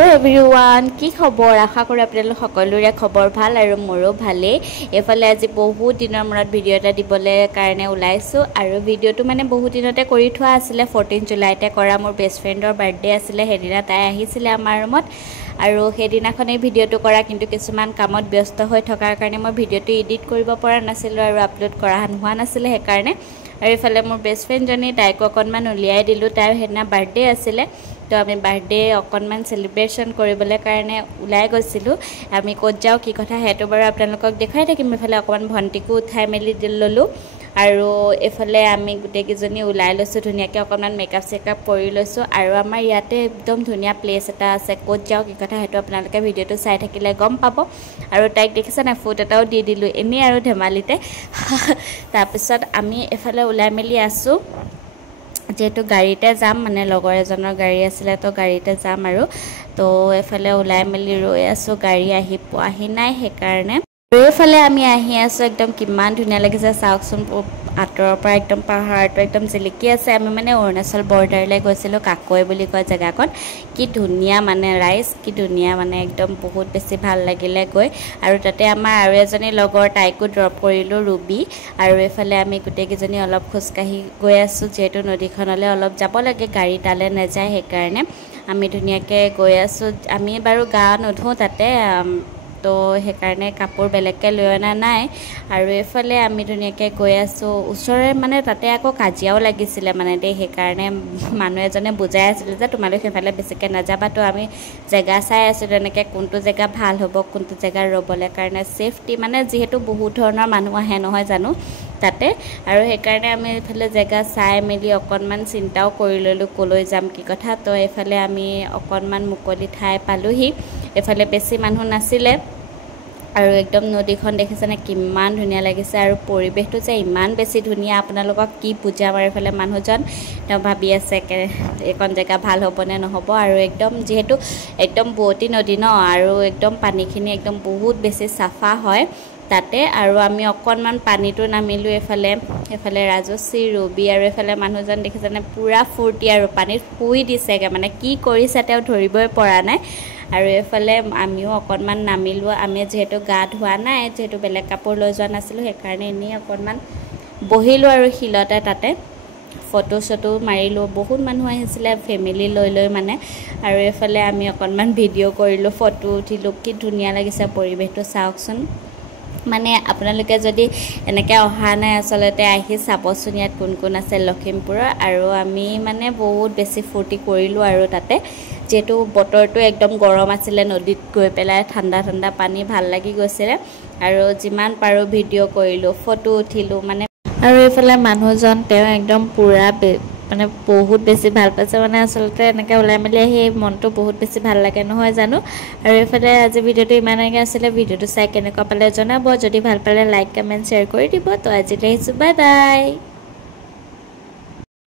hello everyone की खबर आशा करो आपलोक सकलोरे खबर भाल और मोरो भाले एफाले आज बहुत दिनर मूरत भिडिओ एटा दिबले कारणे उलाइसो और भिडिओটো माने बहुत दिनते करि थोआ आसिले 14 जुलाईते करा मोर बेस्ट फ्रेंडर बर्थडे आसिले हेदिना ताई आहिसिले आमार रुमत और हेदिनाखने भिडिओটো करा किन्तु किछुमान कामत व्यस्त হৈ থকাৰ কাৰণে মই भिडिओটো एडिट কৰিব পৰা নাছিলো আৰু আপলোড কৰা হোৱা নাছিলে हे कारणे और इफाले मोर बेस्ट फ्रेंड जनी ताइको अकनमान उलियाई दिलु ताइर हेदिना बर्थडे आसिले तो आमी बर्थडे अकनमान सेलिब्रेशन करिबले कारणे उलाय गसिलु आमी कत जाऊ कि कथा हेतु बार आपनालोকক देखाइ থাকিম इफाले अकमान भंटिको उठाइ मेली दिललु আৰু এফালে আমি গুটে কিজনী উলাই লৈছো ধুনিয়াকে অকমান মেকআপ চেকআপ কৰি লৈছো আৰু আমাৰ ইয়াতে একদম ধুনিয়া প্লেস এটা আছে কত যাও কি কথা হেতু আপোনালোকে ভিডিওটো চাই থাকিলে গম পাব আৰু তাইক দেখিছা না ফুট এটাও দি দিলু এনে আৰু ধেমালিতে তাৰ পিছত আমি এফালে উলাই মেলি আছো যেটো গাড়ীতে যাম মানে লগৰ এজনৰ গাড়ী আছিল তো গাড়ীতে যাম আৰু তো এফালে উলাই মেলি ৰৈ আছো গাড়ী আহি নাই হে কাৰণে এফালে আমি আহি আছো একদম কিমান ধুনিয়া লাগিছে চাওকচোন আতৰৰ পৰা একদম পাহাৰটো একদম জিলিকি আছে আমি মানে অৰুণাচল বৰ্ডাৰলৈ গৈছিলো কাকৈ বুলি কয় জাগাখন কি ধুনিয়া মানে ৰাইজ কি ধুনিয়া মানে একদম বহুত বেছি ভাল লাগিলে গৈ আৰু তাতে আমাৰ আৰু এজনী লগৰ তাইকো ড্ৰপ কৰিলো ৰুবি আৰু এফালে আমি গুটে কিজনী অলপ খুসকাহি গৈ আছো যেটো নদীখনলৈ অলপ যাব লাগে গাড়ী তালে নাযায় হে কাৰণে আমি ধুনিয়াকে গৈ আছো আমি বাৰু গা নধু তাতে तो हे कारणे कापोर बेलेगके लयना नाय आरो एफाले आमी धुनियाके गय आसो उसरे माने ताते आको काजियाও লাগিছিলে माने दे हे कारणे मानु एजने बुजाय आছিলে जे तुमालोक हेफाले बेसिके ना जाबा तो आमी जगह चाय आसो तनेके कोनतो जगह ভাল হবো कोनतो जगह रबले कारणे सेफ्टी माने जेहेतु बहुत धৰণৰ मानु आহে নহয় জানো ताते आरो हे कारणे आमी एफाले जगह चाय मेली अकनमान चिंताও কৰি ললো কলৈ যাম কি কথা তো एफाले आमी अकनमान मुकলি ঠাই পালোহি एफाले बेसी मानु नाছিলে আৰু একদম নদীখন দেখিছনে কিমান ধুনিয়া লাগিছে আৰু পৰিবেশটো যে ইমান বেছি ধুনিয়া আপোনালোকক কি পূজা মাৰিফালে মানুহজন তো ভাবি আছে এখন জায়গা ভাল হ'বনে নহব আৰু একদম যেহেতু একদম বটি নদী ন আৰু একদম পানীখিনি একদম বহুত বেছি সাফা হয় তাতে আৰু আমি অকনমান পানীটো নামিলো এফালে ৰাজশ্ৰী ৰবি আৰু এফালে মানুহজন দেখিছনে পুৰা ফুৰ্তি আৰু পানীত শুই দিছেগে মানে কি কৰিছে তেওঁ ধৰিবই পৰা নাই আৰু এফালে আমিও অকনমান নামিলো আমি যেহেতু গা ধোৱা নাই যেহেতু বেলেগ কাপোৰ লৈ যোৱা নাছিলো হে কাৰণে নি অকনমান বহিলো আৰু হিলতে তাতে ফটো শটো মাৰিলো বহুত মানুহ আহিছিলে ফ্যামিলি লৈ মানে আৰু এফালে আমি অকনমান ভিডিও কৰিলো ফটো উঠিলো কি ধুনিয়া লাগিছে পৰিবেশটো চাওকচোন মানে আপোনালোকে যদি এনেকে অহা নাই আসলতে আহি চাবচোন ইয়াত কোন কোন আছে লখিমপুৰৰ আৰু আমি মানে বহুত বেছি ফুৰ্তি কৰিলো আৰু তাতে যেটো বতৰটো একদম গৰম আছিল নদীত গৈ পেলাই ঠাণ্ডা ঠাণ্ডা পানী ভাল লাগি গৈছিল আৰু যিমান পাৰো ভিডিও কৰিলো ফটো উঠিলো মানে আৰু এফালে মানুহজন তেওঁ একদম পুৰা মানে বহুত বেছি ভাল পাইছে মানে আসলতে এনেকে উলাই মেলি আহি মনটো বহুত বেছি ভাল লাগে নহয় জানো আৰু এফালে আজি ভিডিওটো ইমানকে আছিল ভিডিওটো চাই কেনেকুৱা পালে জনাব যদি ভাল পালে লাইক কমেন্ট শেয়াৰ কৰি দিব তো আজিলৈ আহিছো বাই বাই